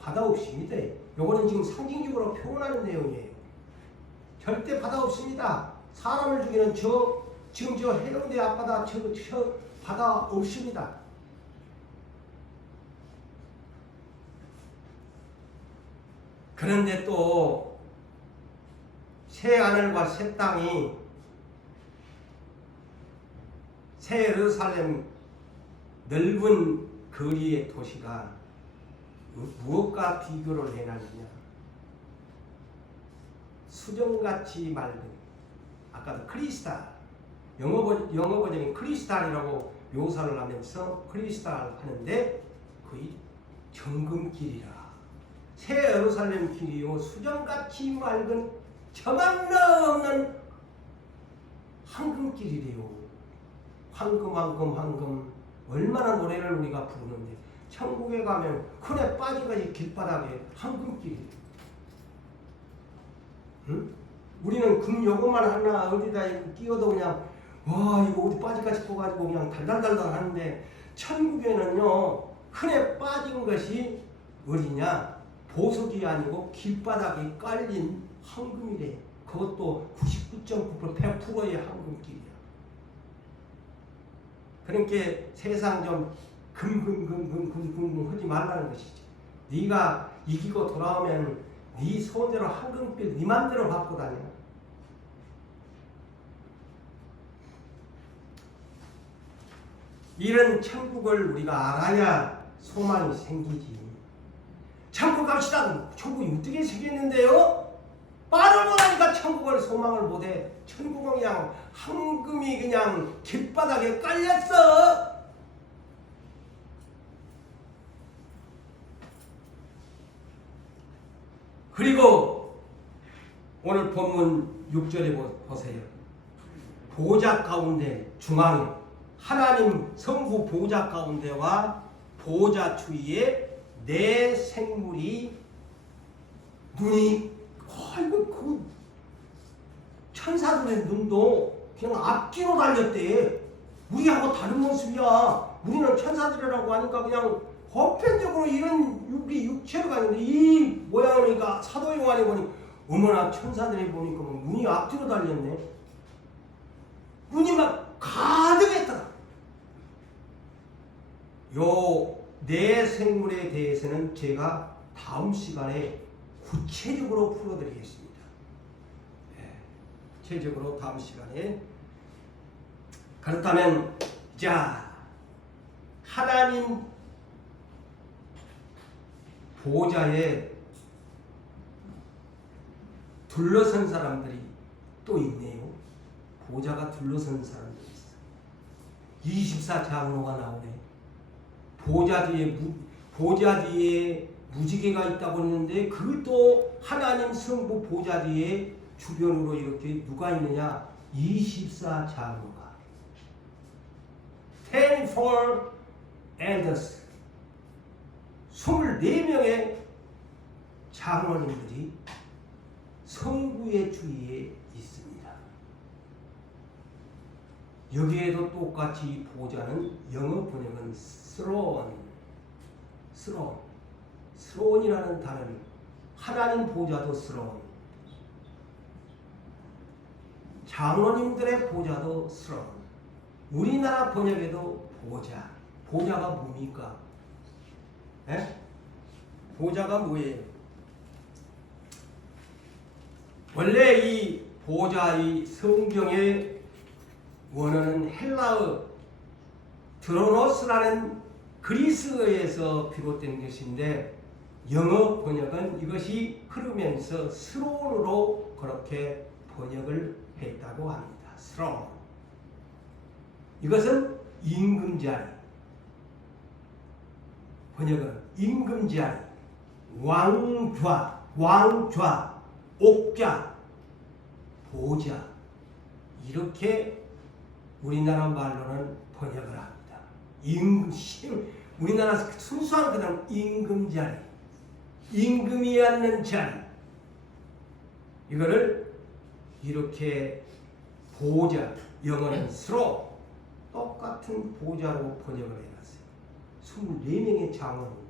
바다 없습니다. 요거는 지금 상징적으로 표현하는 내용이에요. 절대 바다 없습니다. 사람을 죽이는 지금 저 해운대 앞바다 저 바다 없습니다. 그런데 또 새 하늘과 새 땅이 새 예루살렘 넓은 거리의 도시가 무엇과 비교를 해놨느냐. 수정같이 맑은, 아까도 크리스탈, 영어 버전인 크리스탈이라고 묘사를 하면서 크리스탈 하는데 거의 정금길이라. 새 예루살렘 길이요 수정같이 맑은 저만나 없는 황금길이래요. 황금 얼마나 노래를 우리가 부르는데 천국에 가면 큰에 빠지까지 길바닥에 황금길이에요. 응? 우리는 금 요것만 하나 어디다 끼워도 그냥 와 이거 어디 빠질까 싶어가지고 그냥 달달달달 하는데 천국에는요 흔해 빠진 것이 어디냐 보석이 아니고 길바닥에 깔린 황금이래. 그것도 99.9% 100%의 황금길이야. 그러니까 세상 좀 금금 하지 말라는 것이지. 네가 이기고 돌아오면 네 손대로 황금빛 네 맘대로 받고 다녀. 이런 천국을 우리가 알아야 소망이 생기지. 천국 갑시다. 천국이 어떻게 생겼는데요? 말을 못하니까 천국을 소망을 못해. 천국은 그냥 황금이 그냥 길바닥에 깔렸어. 그리고 오늘 본문 6절에 보세요. 보좌 가운데 중앙에 하나님 성부 보좌 가운데와 보좌 주위에 네 생물이 눈이 아이고 그 천사들의 눈도 그냥 앞뒤로 달렸대. 우리하고 다른 모습이야. 우리는 천사들이라고 하니까 그냥 보편적으로 이런 육체로 가는데 이 모양이니까 사도 요한이 보니 어머나 천사들이 보니까 눈이 앞뒤로 달렸네. 눈이 막 가득했다. 요 네 생물에 대해서는 제가 다음 시간에 구체적으로 풀어드리겠습니다. 구체적으로 다음 시간에. 그렇다면 자 하나님 보좌에 둘러선 사람들이 또 있네요. 보좌가 둘러선 사람들이 있어. 24장로가 나오네. 보좌 뒤에 무지개가 있다고 했는데 그것도 하나님 성부 보좌 뒤에 주변으로 이렇게 누가 있느냐? 24장로가 24 elders 24명의 장로님들이 성부의 주위에 있습니다. 여기에도 똑같이 보좌는 영어 번역은 스로온이라는 단어는 하나님 보좌도 스로온, 장로님들의 보좌도 스로온, 우리나라 번역에도 보좌가 뭡니까? 에? 보좌가 뭐예요? 원래 이 보좌, 이 성경의 원어는 헬라어 드로노스라는 그리스어에서 비롯된 것인데 영어 번역은 이것이 흐르면서 스로온으로 그렇게 번역을 했다고 합니다. 스로온. 이것은 임금자리. 번역은 임금자리, 왕좌, 옥좌, 보좌 이렇게 우리나라 말로는 번역을 합니다. 우리나라 순수한 그다음 임금자리, 임금이 앉는 자리 이거를 이렇게 보좌, 영어는 스로 똑같은 보좌로 번역을 해놨어요. 24명의 장로님들.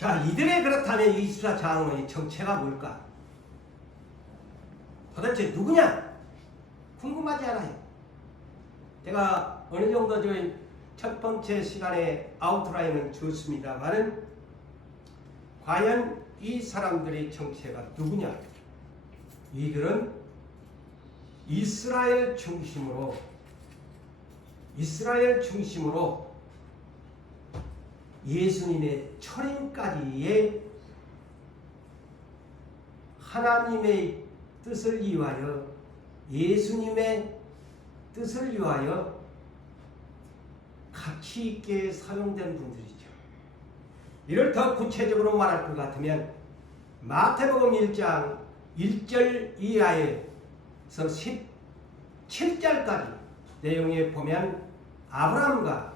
자, 이들의 그렇다면 24장로의 정체가 뭘까? 도대체 누구냐? 궁금하지 않아요? 제가 어느 정도 저희 첫 번째 시간에 아웃라인을 줬습니다만은 과연 이 사람들의 정체가 누구냐? 이들은 이스라엘 중심으로 예수님의 철인까지의 하나님의 뜻을 위하여 예수님의 뜻을 위하여 가치 있게 사용된 분들이죠. 이를 더 구체적으로 말할 것 같으면 마태복음 1장 1절 이하에서 17절까지 내용에 보면 아브라함과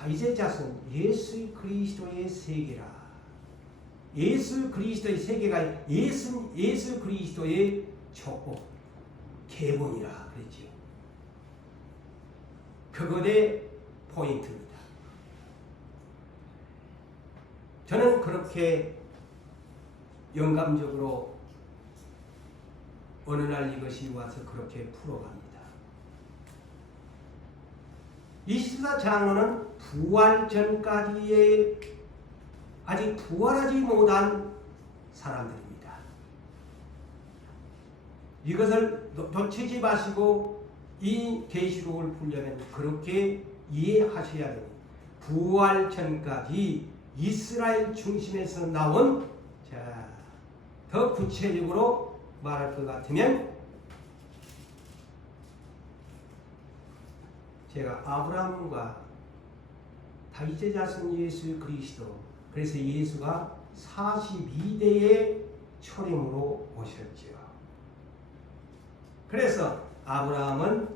다윗의 자손 예수 그리스도의 세계라. 예수 그리스도의 세계가 예수 그리스도의 족보 계본이라 그랬지요. 그것의 포인트입니다. 저는 그렇게 영감적으로 어느 날 이것이 와서 그렇게 풀어갑니다. 24장로는 부활 전까지의 아직 부활하지 못한 사람들입니다. 이것을 놓치지 마시고 이 계시록을 보려면 그렇게 이해하셔야 됩니다. 부활 전까지 이스라엘 중심에서 나온, 자, 더 구체적으로 말할 것 같으면 제가 아브라함과 다윗의 자손 예수 그리스도, 그래서 예수가 42대의 초림으로 오셨지요. 그래서 아브라함은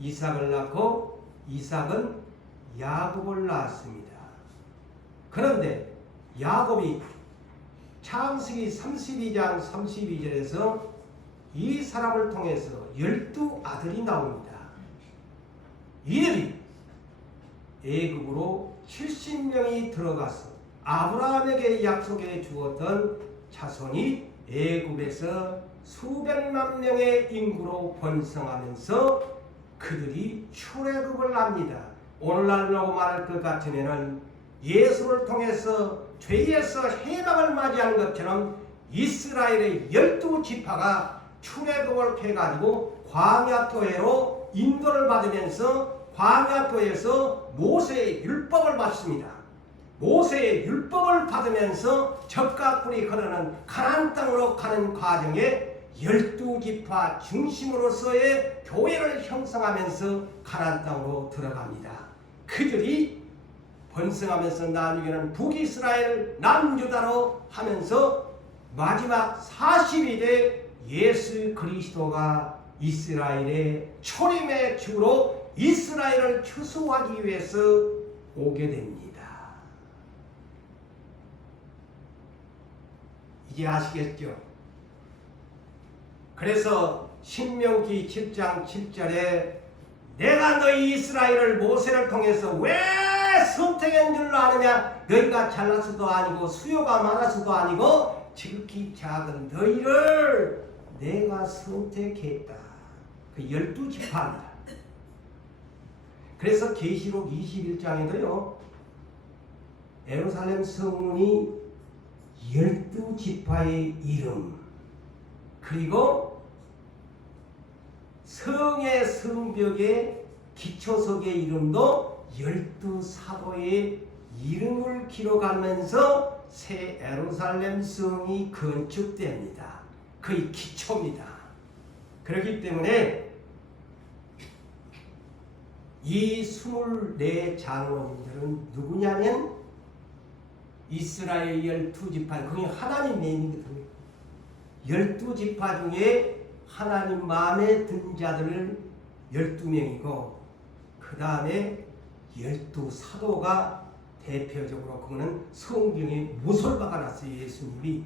이삭을 낳고 이삭은 야곱을 낳았습니다. 그런데 야곱이 창세기 32장 32절에서 이 사람을 통해서 12아들이 나옵니다. 이들이 애굽으로 70명이 들어가서 아브라함에게 약속해 주었던 자손이 애굽에서 수백만 명의 인구로 번성하면서 그들이 출애굽을 합니다. 오늘날로 말할 것 같으면은 예수를 통해서 죄에서 해방을 맞이한 것처럼 이스라엘의 12지파가 출애굽을 해가지고 광야교회로 인도를 받으면서 광야교회에서 모세의 율법을 받습니다. 모세의 율법을 받으면서 젖과 꿀이 흐르는 가나안 땅으로 가는 과정에 12지파 중심으로서의 교회를 형성하면서 가나안 땅으로 들어갑니다. 그들이 번성하면서 나누기는 북이스라엘, 남유다로 하면서 마지막 42대 예수 그리스도가 이스라엘의 초림의 주로 이스라엘을 추수하기 위해서 오게 됩니다. 이제 아시겠죠? 그래서 신명기 7장 7절에 내가 너희 이스라엘을 모세를 통해서 왜 선택한 줄로 아느냐? 너희가 잘나서도 아니고 수요가 많아서도 아니고 지극히 작은 너희를 내가 선택했다. 그 12지파입니다. 그래서 계시록 21장에도요. 예루살렘 성문이 12지파의 이름, 그리고 성의 성벽의 기초석의 이름도 12사도의 이름을 기록하면서 새 예루살렘 성이 건축됩니다. 그의 기초입니다. 그렇기 때문에 이 24장로님들은 누구냐면 이스라엘 12지파, 그게 하나님 내민거든요. 12지파 중에 하나님 마음에 든 자들을 12명이고 그 다음에 12사도가 대표적으로 그거는 성경에 모설박아 놨어요. 예수님이.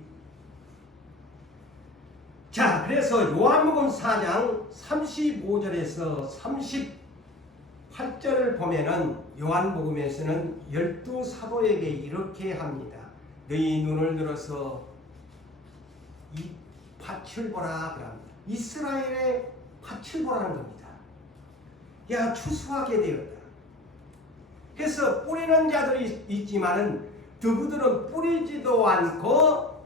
자, 그래서 요한복음 4장 35절에서 38절을 보면은 요한복음에서는 12사도에게 이렇게 합니다. 너희 눈을 들어서 이 밭을 보라 그럽니다. 이스라엘의 밭을 보라는 겁니다. 야, 추수하게 되었다. 그래서 뿌리는 자들이 있지만은 누구들은 뿌리지도 않고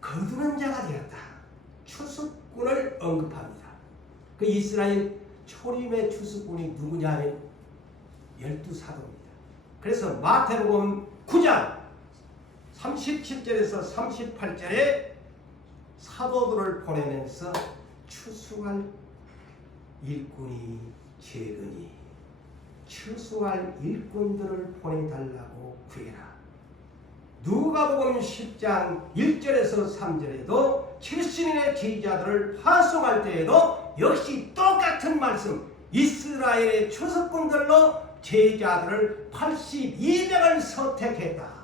거두는 자가 되었다. 추수꾼을 언급합니다. 그 이스라엘 초림의 추수꾼이 누구냐면 12사도입니다. 그래서 마태복음 9장 37절에서 38절에 사도들을 보내면서 추수할 일꾼이 적으니 추수할 일꾼들을 보내달라고 구해라. 누가복음 10장 1절에서 3절에도 70인의 제자들을 파송할 때에도 역시 똑같은 말씀, 이스라엘의 추수꾼들로 제자들을 82명을 선택했다.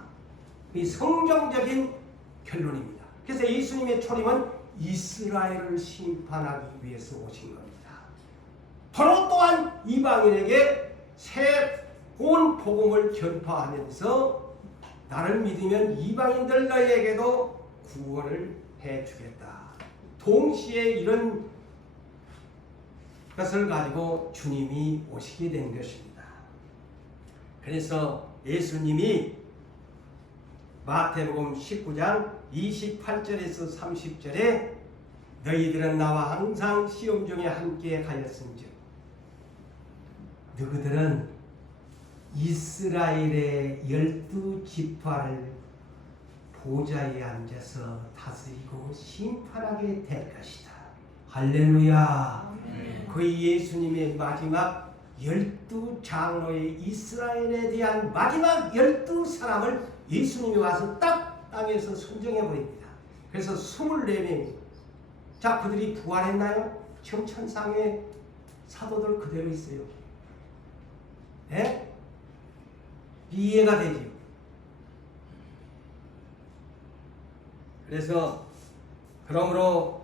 이 성경적인 결론입니다. 그래서 예수님의 초림은 이스라엘을 심판하기 위해서 오신 겁니다. 바로 또한 이방인에게 새 온 복음을 전파하면서 나를 믿으면 이방인들 너희에게도 구원을 해주겠다. 동시에 이런 것을 가지고 주님이 오시게 된 것입니다. 그래서 예수님이 마태복음 19장 28절에서 30절에 너희들은 나와 항상 시험 중에 함께 가였은즉 너희들은 이스라엘의 12지파를 보좌에 앉아서 다스리고 심판하게 될 것이다. 할렐루야. 그 예수님의 마지막 12장로의 이스라엘에 대한 마지막 12사람을 예수님이 와서 딱 땅에서 선정해 버립니다. 그래서 24명이 자 그들이 부활했나요? 지금 천상의 사도들 그대로 있어요. 예? 이해가 되죠. 그래서 그러므로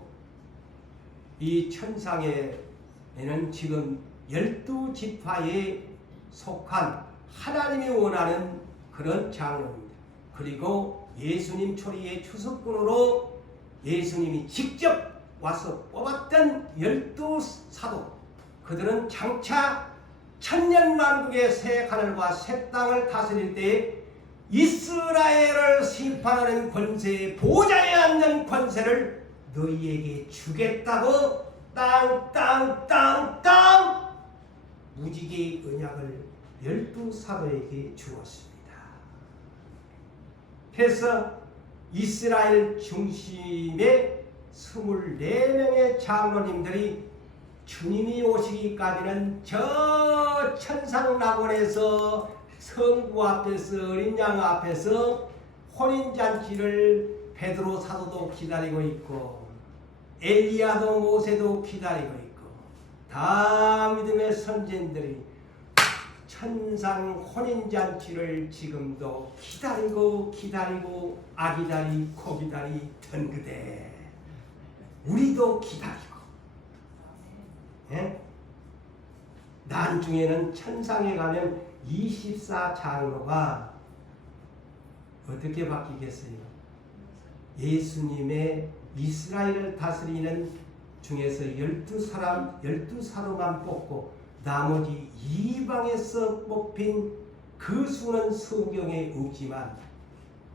이 천상에는 지금 12지파에 속한 하나님이 원하는 그런 장로입니다. 그리고 예수님 초리의 추수꾼으로 예수님이 직접 와서 뽑았던 12사도 그들은 장차 천년만국의 새 하늘과 새 땅을 다스릴 때에 이스라엘을 심판하는 권세의 보좌에 앉는 권세를 너희에게 주겠다고 땅 무지개의 언약을 12사도에게 주었습니다. 그래서 이스라엘 중심의 24명의 장로님들이 주님이 오시기까지는 저 천상낙원에서 성부 앞에서 어린 양 앞에서 혼인잔치를 베드로 사도도 기다리고 있고 엘리야도 모세도 기다리고 있고 다 믿음의 선진들이 천상 혼인잔치를 지금도 기다리고 아기다리 고기다리 던그대 우리도 기다리고 예? 나중에는 천상에 가면 24장로가 어떻게 바뀌겠어요? 예수님의 이스라엘을 다스리는 중에서 12사도만 뽑고 나머지 이방에서 뽑힌 그 수는 성경에 없지만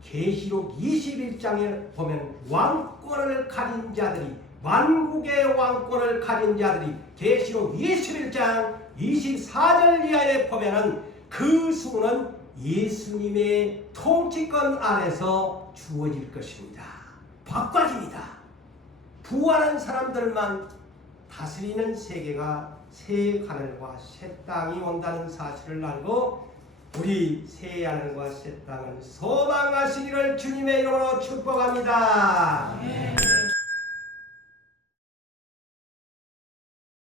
계시록 21장에 보면 왕권을 가진 자들이 만국의 왕권을 가진 자들이 계시록 21장 24절 이하에 보면은 그 수는 예수님의 통치권 안에서 주어질 것입니다. 바꿔집니다. 부활한 사람들만 다스리는 세계가 새 하늘과 새 땅이 온다는 사실을 알고 우리 새 하늘과 새 땅을 소망하시기를 주님의 이름으로 축복합니다.